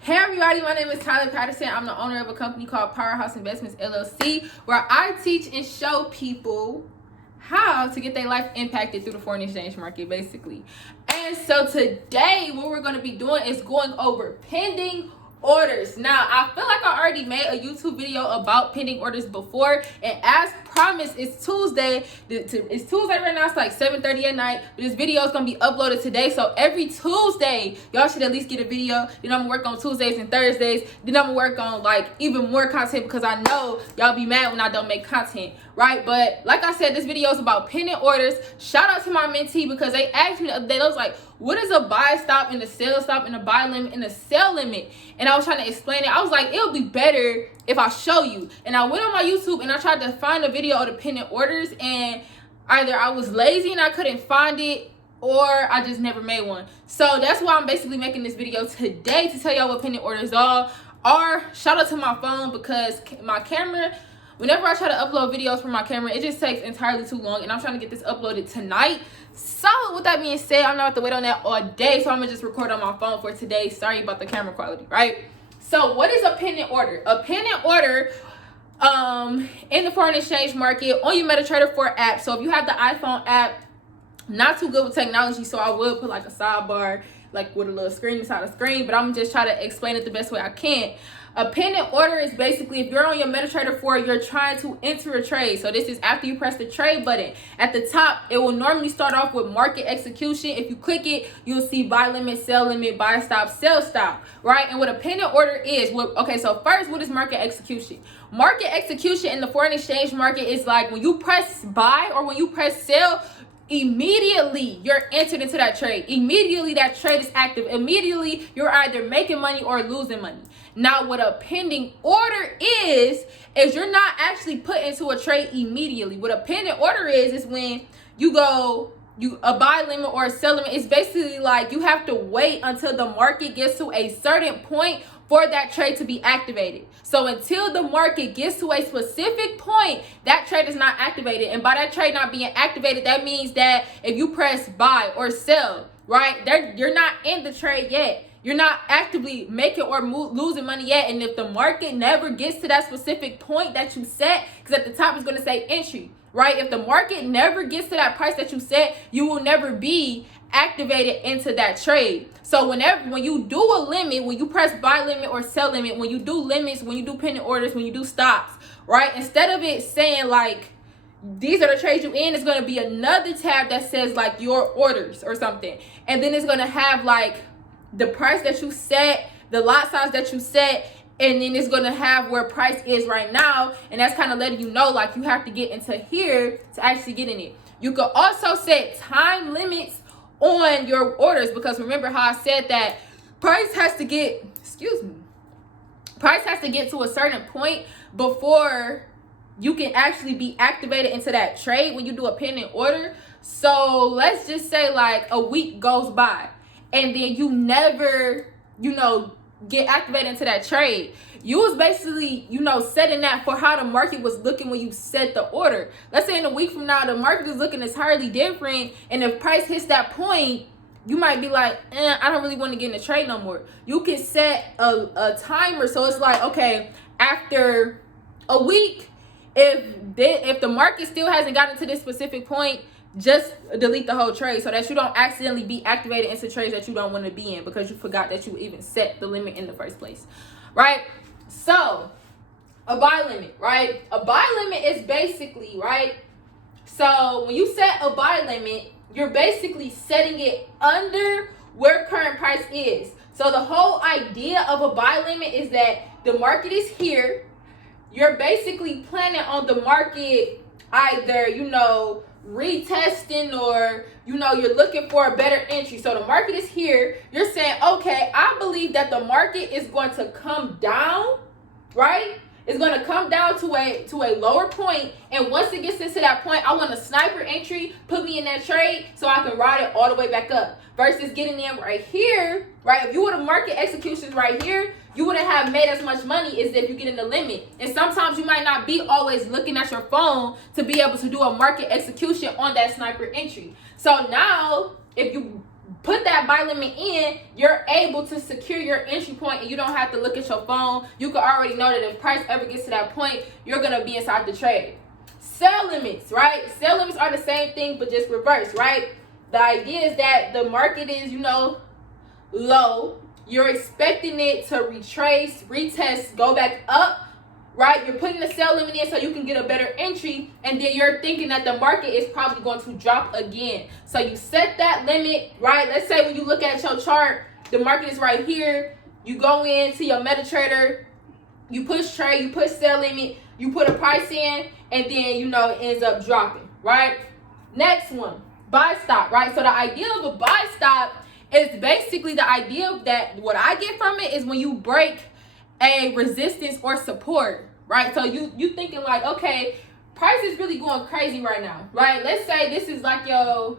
Hey everybody, my name is Tyler Patterson. I'm the owner of a company called Powerhouse Investments LLC, where I teach and show people how to get their life impacted through the foreign exchange market, basically. And so today, what we're going to be doing is going over pending orders. Now, I feel like I already made a YouTube video about pending orders before, and as promised, it's Tuesday. It's Tuesday right now. It's like 7:30 at night. This video is gonna be uploaded today, so every Tuesday, y'all should at least get a video. Then I'm gonna work on Tuesdays and Thursdays. Then I'm gonna work on like even more content because I know y'all be mad when I don't make content, right? But like I said, this video is about pending orders. Shout out to my mentee because they asked me the other day. They was like, what is a buy stop and a sell stop and a buy limit and a sell limit? And I was trying to explain it. I was like, it'll be better if I show you. And I went on my YouTube and I tried to find a video of the pending orders, and either I was lazy and I couldn't find it, or I just never made one. So that's why I'm basically making this video today, to tell y'all what pending orders are. Shout out to my phone, because my camera, whenever I try to upload videos from my camera, it just takes entirely too long, and I'm trying to get this uploaded tonight. So with that being said, I'm not have to wait on that all day, so I'm gonna just record on my phone for today. Sorry about the camera quality, right? So what is a pending order? A pending order in the foreign exchange market on your MetaTrader 4 app. So if you have the iPhone app, not too good with technology, so I would put like a sidebar, like with a little screen inside the screen, but I'm just trying to explain it the best way I can. A pending order is basically if you're on your MetaTrader 4, you're trying to enter a trade. So this is after you press the trade button. At the top, it will normally start off with market execution. If you click it, you'll see buy limit, sell limit, buy stop, sell stop, right? And what a pending order is, so first, what is market execution? Market execution in the foreign exchange market is like when you press buy or when you press sell, immediately you're entered into that trade. Immediately that trade is active. Immediately you're either making money or losing money. Now what a pending order is you're not actually put into a trade immediately. What a pending order is when a buy limit or a sell limit. It's basically like you have to wait until the market gets to a certain point for that trade to be activated. So until the market gets to a specific point, that trade is not activated. And by that trade not being activated, that means that if you press buy or sell, right, you're not in the trade yet. You're not actively making or losing money yet. And if the market never gets to that specific point that you set, because at the top it's going to say entry, right? If the market never gets to that price that you set, you will never be activated into that trade. So when you do a limit, when you press buy limit or sell limit, when you do limits, when you do pending orders, when you do stops, right? Instead of it saying like, these are the trades you in, it's going to be another tab that says like your orders or something. And then it's going to have like the price that you set, the lot size that you set, and then it's going to have where price is right now. And that's kind of letting you know like you have to get into here to actually get in it. You could also set time limits on your orders, because remember how I said that price has to get to a certain point before you can actually be activated into that trade when you do a pending order. So let's just say like a week goes by and then you never get activated into that trade. You was basically setting that for how the market was looking when you set the order. Let's say in a week from now the market is looking entirely different, and if price hits that point, you might be like, I don't really want to get in the trade no more. You can set a timer, so it's like, okay, after a week, if the market still hasn't gotten to this specific point, just delete the whole trade so that you don't accidentally be activated into trades that you don't want to be in because you forgot that you even set the limit in the first place, right? So a buy limit, right? A buy limit is basically, right? So when you set a buy limit, you're basically setting it under where current price is. So the whole idea of a buy limit is that the market is here. You're basically planning on the market either, retesting, or you're looking for a better entry. So the market is here. You're saying, okay, I believe that the market is going to come down, right? It's going to come down to a lower point, and once it gets into that point, I want a sniper entry, put me in that trade so I can ride it all the way back up, versus getting in right here, right? If you would have market executions right here, you wouldn't have made as much money as if you get in the limit. And sometimes you might not be always looking at your phone to be able to do a market execution on that sniper entry. So now if you put that buy limit in, you're able to secure your entry point and you don't have to look at your phone. You can already know that if price ever gets to that point, you're going to be inside the trade. Sell limits, right? Sell limits are the same thing, but just reverse, right? The idea is that the market is, low. You're expecting it to retrace, retest, go back up, right? You're putting the sell limit in so you can get a better entry, and then you're thinking that the market is probably going to drop again. So you set that limit, right? Let's say when you look at your chart, the market is right here. You go into your MetaTrader, you push trade, you push sell limit, you put a price in, and then, it ends up dropping, right? Next one, buy stop, right? So the idea of a buy stop is basically the idea of that. What I get from it is when you break a resistance or support, right? So you thinking like, okay, price is really going crazy right now, right? Let's say this is like your,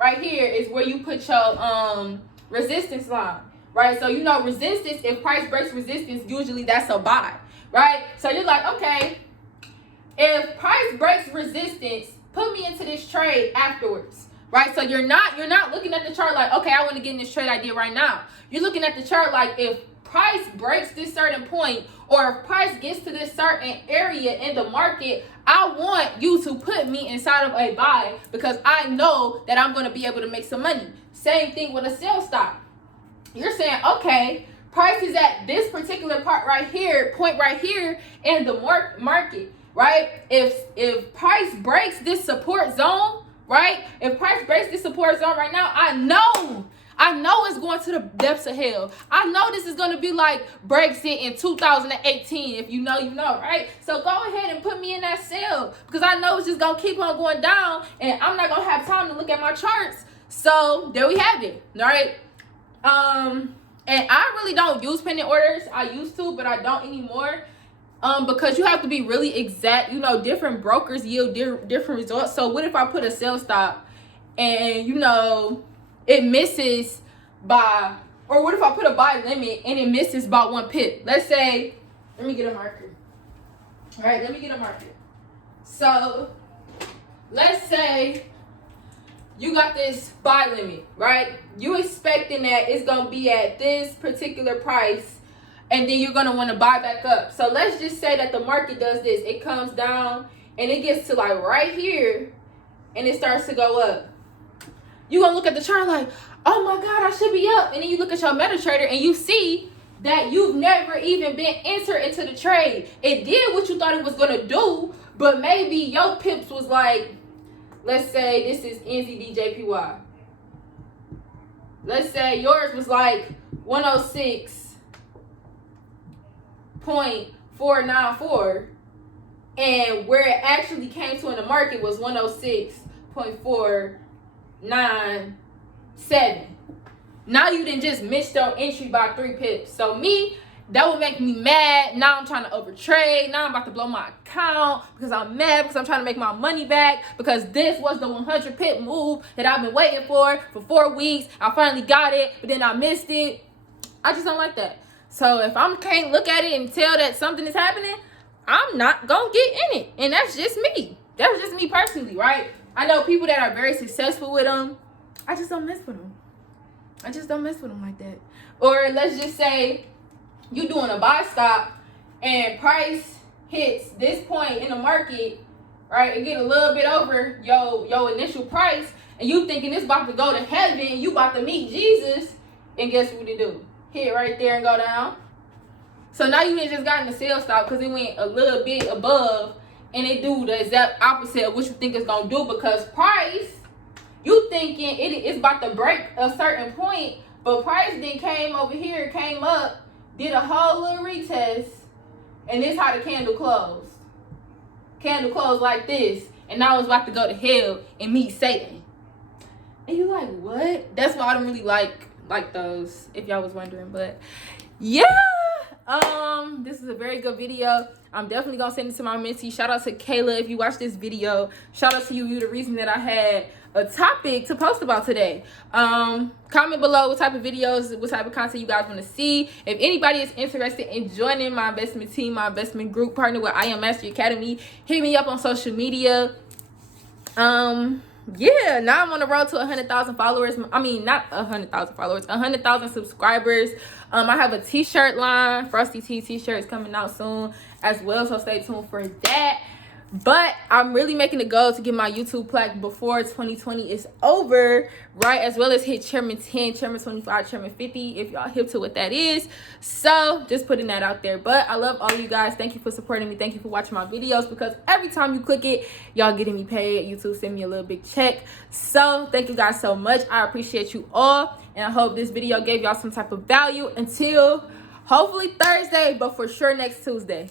right here is where you put your resistance line, right? So resistance, if price breaks resistance, usually that's a buy, right? So you're like, okay, if price breaks resistance, put me into this trade afterwards, right? So you're not looking at the chart like, okay, I want to get in this trade idea right now. You're looking at the chart like, if price breaks this certain point, or if price gets to this certain area in the market, I want you to put me inside of a buy because I know that I'm going to be able to make some money. Same thing with a sell stop. You're saying, okay, price is at this particular point right here in the market, right? If price breaks this support zone, right? If price breaks this support zone right now, I know it's going to the depths of hell. I know this is going to be like Brexit in 2018. If you know, right? So go ahead and put me in that sell because I know it's just going to keep on going down and I'm not going to have time to look at my charts. So there we have it, all right? And I really don't use pending orders. I used to, but I don't anymore. Because you have to be really exact. Different brokers yield different results. So what if I put a sell stop and, it misses by, or what if I put a buy limit and it misses by 1 pip? Let's say, let me get a marker. All right, let me get a marker. So let's say you got this buy limit, right? You expecting that it's going to be at this particular price and then you're going to want to buy back up. So let's just say that the market does this. It comes down and it gets to like right here and it starts to go up. You're going to look at the chart like, oh my God, I should be up. And then you look at your MetaTrader and you see that you've never even been entered into the trade. It did what you thought it was going to do, but maybe your pips was like, let's say this is NZDJPY. Let's say yours was like 106.494. And where it actually came to in the market was 106.497. Now you didn't just miss your entry by 3 pips. So me, that would make me mad. Now I'm trying to overtrade. Now I'm about to blow my account because I'm mad because I'm trying to make my money back because this was the 100 pip move that I've been waiting for 4 weeks. I finally got it, but then I missed it. I just don't like that. So if I can't look at it and tell that something is happening, I'm not going to get in it. And that's just me. That's just me personally, right? I know people that are very successful with them. I just don't mess with them. I just don't mess with them like that. Or let's just say you doing a buy stop and price hits this point in the market, right? It get a little bit over your initial price and you thinking it's about to go to heaven, you about to meet Jesus, and guess what it do? Hit right there and go down. So now you ain't just gotten the sell stop because it went a little bit above and it do the exact opposite of what you think it's going to do because price, you thinking it's about to break a certain point, but price then came over here, came up, did a whole little retest, and this how the candle closed. Candle closed like this, and now it's about to go to hell and meet Satan. And you like, what? That's why I don't really like those, if y'all was wondering. But yeah, this is a very good video. I'm definitely gonna send it to my mentee. Shout out to Kayla if you watch this video. Shout out to you. You're the reason that I had a topic to post about today. Comment below what type of videos, what type of content you guys want to see. If anybody is interested in joining my investment team, my investment group, partner with I Am Mastery Academy, hit me up on social media. yeah, now I'm on the road to 100,000 followers. I mean, not 100,000 followers, 100,000 subscribers. I have a t-shirt line, Frosty t-shirts coming out soon as well, so stay tuned for that. But I'm really making a goal to get my YouTube plaque before 2020 is over, right? As well as hit Chairman 10, Chairman 25, Chairman 50, if y'all hip to what that is. So just putting that out there. But I love all of you guys. Thank you for supporting me. Thank you for watching my videos, because every time you click it, y'all getting me paid. YouTube send me a little big check. So thank you guys so much. I appreciate you all. And I hope this video gave y'all some type of value until hopefully Thursday, but for sure next Tuesday.